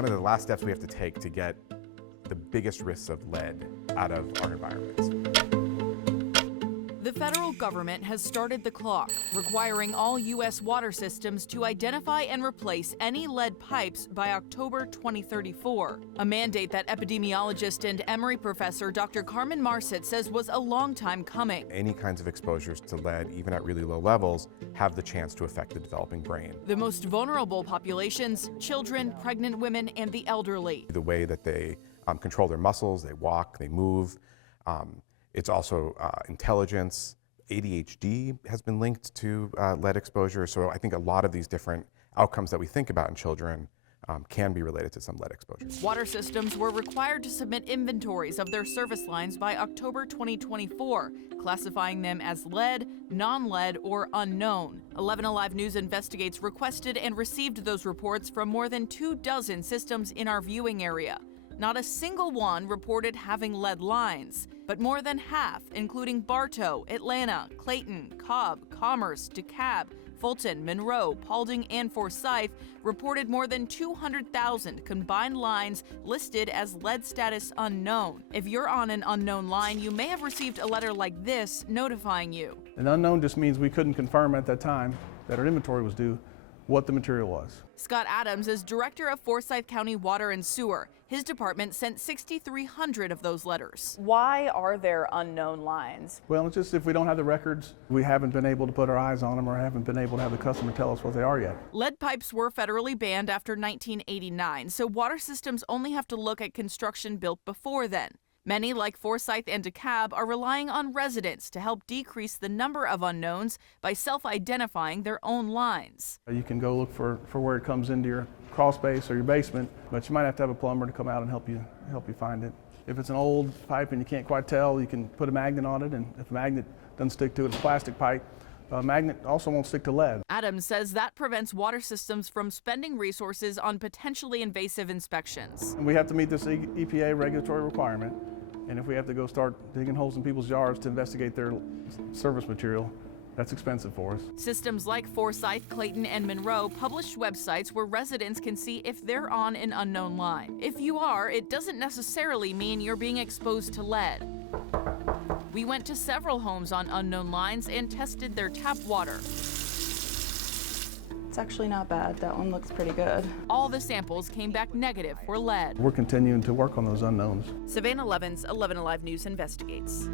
one of the last steps we have to take to get the biggest risks of lead out of our environments. The federal government has started the clock, requiring all U.S. water systems to identify and replace any lead pipes by October 2034, a mandate that epidemiologist and Emory professor Dr. Carmen Marcet says was a long time coming. Any kinds of exposures to lead, even at really low levels, have the chance to affect the developing brain. The most vulnerable populations, children, pregnant women, and the elderly. The way that they control their muscles, they walk, they move. It's also intelligence. ADHD has been linked to lead exposure. So I think a lot of these different outcomes that we think about in children can be related to some lead exposure. Water systems were required to submit inventories of their service lines by October 2024, classifying them as lead, non-lead, or unknown. 11 Alive News Investigates requested and received those reports from more than 24 systems in our viewing area. Not a single one reported having lead lines, but more than half, including Bartow, Atlanta, Clayton, Cobb, Commerce, DeKalb, Fulton, Monroe, Paulding, and Forsyth, reported more than 200,000 combined lines listed as lead status unknown. If you're on an unknown line, you may have received a letter like this notifying you. An unknown just means we couldn't confirm at that time that our inventory was due what the material was. Scott Adams is director of Forsyth County Water and Sewer. His department sent 6,300 of those letters. Why are there unknown lines? Well, it's just if we don't have the records, we haven't been able to put our eyes on them or haven't been able to have the customer tell us what they are yet. Lead pipes were federally banned after 1989, so water systems only have to look at construction built before then. Many, like Forsyth and DeKalb, are relying on residents to help decrease the number of unknowns by self-identifying their own lines. You can go look for where it comes into your crawl space or your basement, but you might have to have a plumber to come out and help you find it. If it's an old pipe and you can't quite tell, you can put a magnet on it, and if a magnet doesn't stick to it, it's a plastic pipe. A magnet also won't stick to lead. Adams says that prevents water systems from spending resources on potentially invasive inspections. We have to meet this EPA regulatory requirement, and if we have to go start digging holes in people's yards to investigate their service material, that's expensive for us. Systems like Forsyth, Clayton, and Monroe publish websites where residents can see if they're on an unknown line. If you are, it doesn't necessarily mean you're being exposed to lead. We went to several homes on unknown lines and tested their tap water. It's actually not bad. That one looks pretty good. All the samples came back negative for lead. We're continuing to work on those unknowns. Savannah Levins, 11 Alive News Investigates.